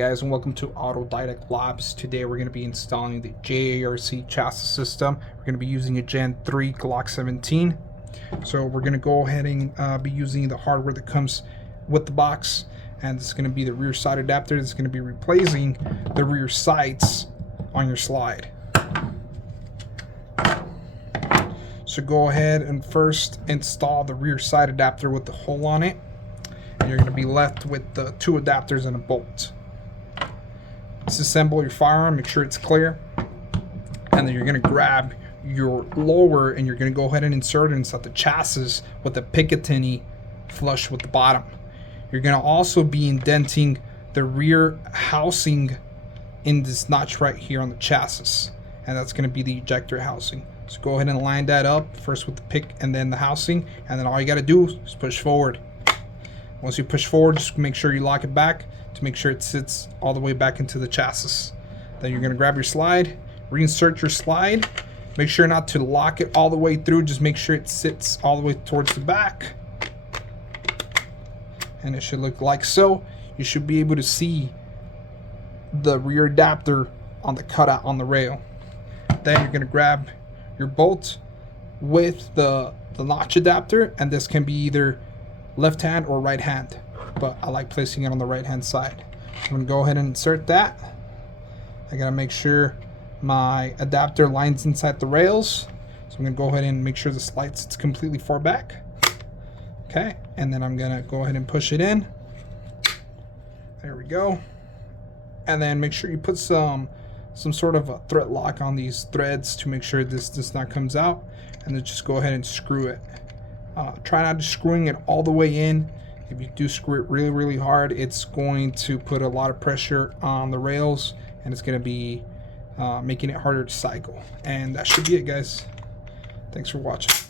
Guys, and welcome to Autodidact Labs. Today we're going to be installing the G.A.R.C chassis system. We're going to be using a Gen 3 Glock 17. So we're going to go ahead and be using the hardware that comes with the box, and it's going to be the rear side adapter that's going to be replacing the rear sights on your slide. So go ahead and first install the rear side adapter with the hole on it, and you're going to be left with the two adapters and a bolt. Disassemble your firearm, make sure it's clear, and then you're going to grab your lower and you're going to go ahead and insert it inside the chassis with the Picatinny flush with the bottom. You're going to also be indenting the rear housing in this notch right here on the chassis, and that's going to be the ejector housing. So go ahead and line that up first with the pick and then the housing, and then all you got to do is push forward. Once you push forward, just make sure you lock it back to make sure it sits all the way back into the chassis. Then you're going to grab your slide, reinsert your slide. Make sure not to lock it all the way through, just make sure it sits all the way towards the back. And it should look like so. You should be able to see the rear adapter on the cutout on the rail. Then you're going to grab your bolt with the notch adapter, and this can be either left hand or right hand, but I like placing it on the right hand side. I'm going to go ahead and insert that. I got to make sure my adapter lines inside the rails, so I'm going to go ahead and make sure the slide sits completely far back. Okay, and then I'm going to go ahead and push it in. There we go. And then make sure you put some sort of a thread lock on these threads to make sure this not comes out, and then just go ahead and screw it. Try not to screwing it all the way in. If you do screw it really hard, it's going to put a lot of pressure on the rails, and it's going to be making it harder to cycle. And that should be it, guys. Thanks for watching.